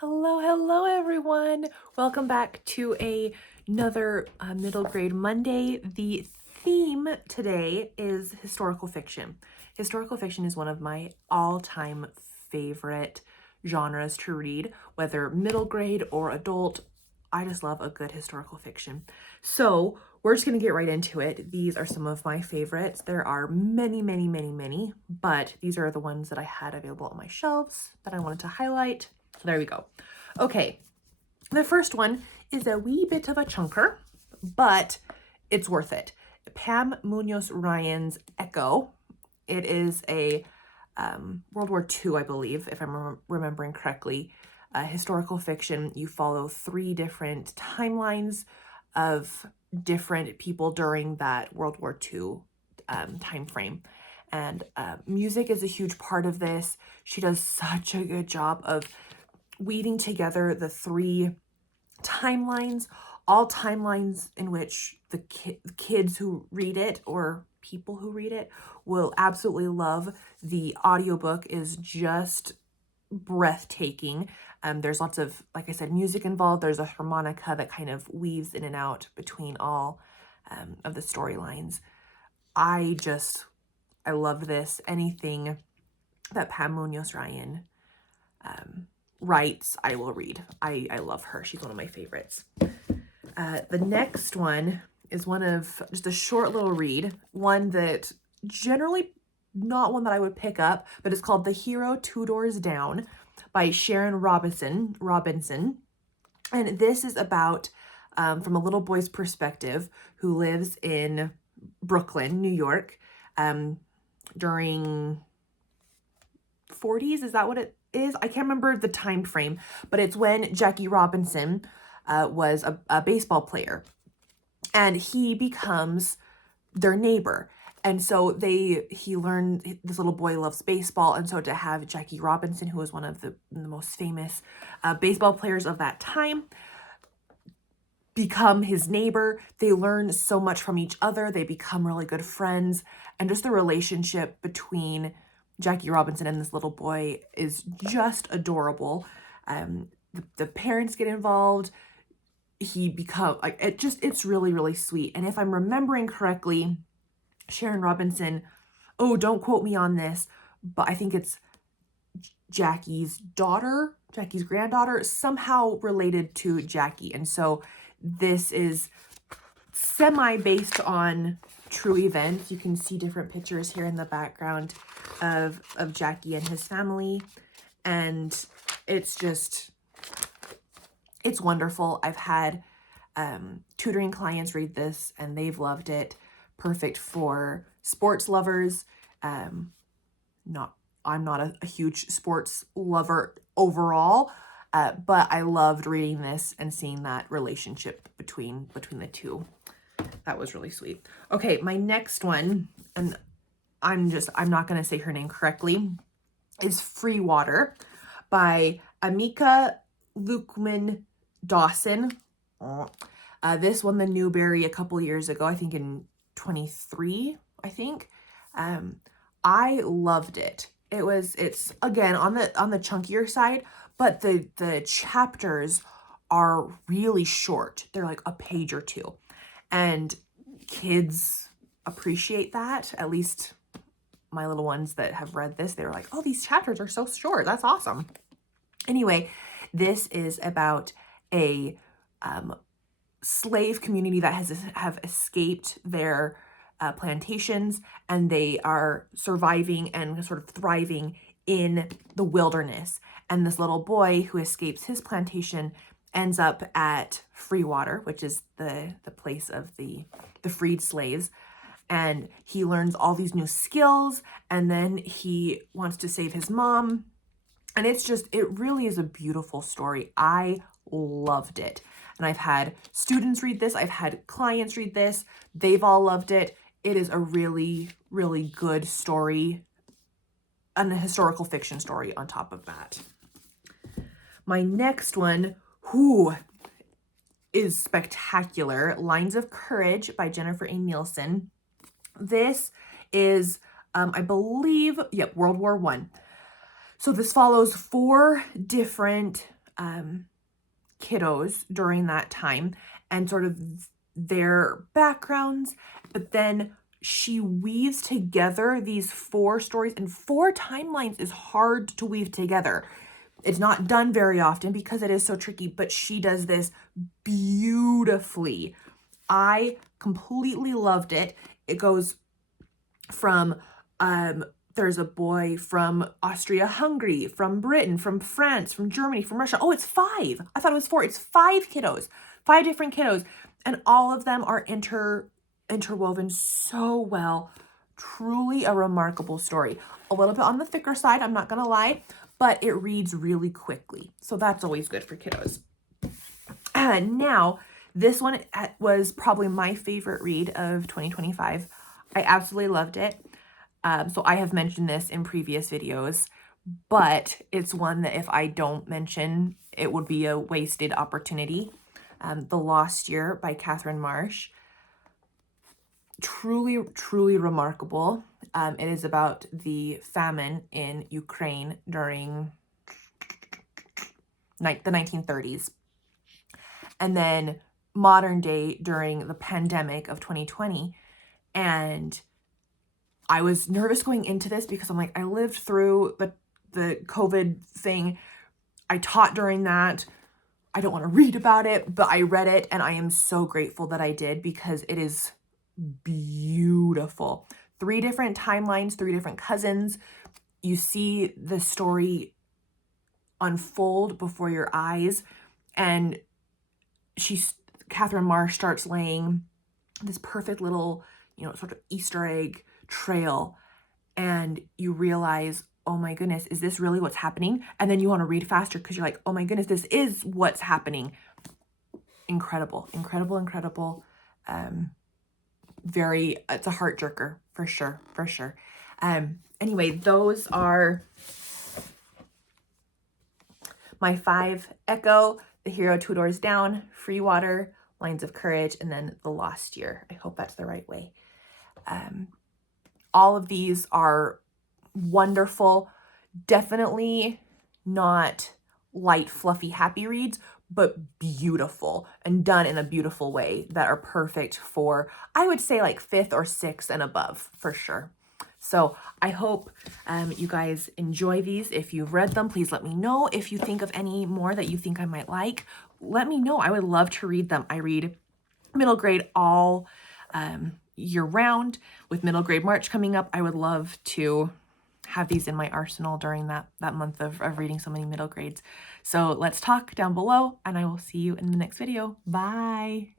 Hello everyone. Welcome back to another middle grade Monday. The theme today is historical fiction. Historical fiction is one of my all-time favorite genres to read, whether middle grade or adult. I just love a good historical fiction. So we're just going to get right into it. These are some of my favorites. There are many, but these are the ones that I had available on my shelves that I wanted to highlight. So there we go. Okay, the first one is a wee bit of a chunker, but it's worth it. Pam Munoz Ryan's Echo. It is a World War II, I believe, if I'm remembering correctly, historical fiction. You follow 3 different timelines of different people during that World War II time frame. And music is a huge part of this. She does such a good job of weaving together the 3 timelines, all timelines in which the kids who read it or people who read it will absolutely love. The audiobook is just breathtaking. There's lots of, like I said, music involved. There's a harmonica that kind of weaves in and out between all of the storylines. I love this. Anything that Pam Munoz Ryan writes, I will read. I love her. She's one of my favorites. The next one is one of just a short little read, one that generally not one that I would pick up, but it's called The Hero Two Doors Down by Sharon Robinson. And this is about, from a little boy's perspective who lives in Brooklyn, New York, during 40s. Is that what it is? I can't remember the time frame, but it's when Jackie Robinson was a baseball player, and he becomes their neighbor. And so he learned, this little boy loves baseball, and so to have Jackie Robinson, who was one of the most famous baseball players of that time, become his neighbor, they learn so much from each other. They become really good friends, and just the relationship between Jackie Robinson and this little boy is just adorable. The parents get involved. It's really sweet. And if I'm remembering correctly, Sharon Robinson, oh, don't quote me on this, but I think it's Jackie's granddaughter, somehow related to Jackie. And so this is semi-based on true events. You can see different pictures here in the background of Jackie and his family. And it's wonderful. I've had tutoring clients read this and they've loved it. Perfect for sports lovers. I'm not a huge sports lover overall, but I loved reading this and seeing that relationship between the two. That was really sweet. Okay, my next one, and I'm not going to say her name correctly, is Free Water by Amika Luqman Dawson. This won the Newbery a couple years ago, I think in 23, I think. I loved it. It's again on the chunkier side, but the chapters are really short. They're like a page or 2. And kids appreciate that. At least my little ones that have read this, they're like, oh, these chapters are so short. That's awesome. Anyway, this is about a slave community that have escaped their plantations, and they are surviving and sort of thriving in the wilderness. And this little boy who escapes his plantation ends up at Free Water, which is the place of the freed slaves. And he learns all these new skills, and then he wants to save his mom. And it really is a beautiful story. I loved it. And I've had students read this. I've had clients read this. They've all loved it. It is a really good story, and a historical fiction story on top of that. My next one, is spectacular, Lines of Courage by Jennifer A. Nielsen. This is, I believe, World War I. So this follows 4 different kiddos during that time and sort of their backgrounds, but then she weaves together these 4 stories, and 4 timelines is hard to weave together. It's not done very often because it is so tricky, but she does this beautifully. I completely loved it. It goes from there's a boy from Austria-Hungary, from Britain, from France, from Germany, from Russia. Oh, it's 5. I thought it was 4. It's 5 kiddos, 5 different kiddos. And all of them are interwoven so well. Truly a remarkable story. A little bit on the thicker side, I'm not going to lie, but it reads really quickly. So that's always good for kiddos. And now, this one was probably my favorite read of 2025. I absolutely loved it. So I have mentioned this in previous videos, but it's one that if I don't mention, it would be a wasted opportunity. The Lost Year by Catherine Marsh. Truly, truly remarkable. It is about the famine in Ukraine during the 1930s. And then modern day during the pandemic of 2020. And I was nervous going into this because I'm like, I lived through the COVID thing. I taught during that. I don't want to read about it, but I read it and I am so grateful that I did because it is beautiful. 3 different timelines, 3 different cousins. You see the story unfold before your eyes, and Catherine Marsh starts laying this perfect little, sort of Easter egg trail, and you realize, oh my goodness, is this really what's happening? And then you want to read faster because you're like, oh my goodness, this is what's happening. Incredible, incredible, incredible. It's a heart jerker for sure, for sure. Anyway, those are my 5: Echo, The Hero 2 Doors Down, Free Water, Lines of Courage, and then The Lost Year. I hope that's the right way. All of these are wonderful. Definitely not light, fluffy, happy reads, but beautiful and done in a beautiful way that are perfect for, I would say, like 5th or 6th and above for sure. So I hope you guys enjoy these. If you've read them, please let me know. If you think of any more that you think I might like, let me know. I would love to read them. I read middle grade all year round. With middle grade March coming up, I would love to have these in my arsenal during that month of reading so many middle grades. So let's talk down below, and I will see you in the next video. Bye.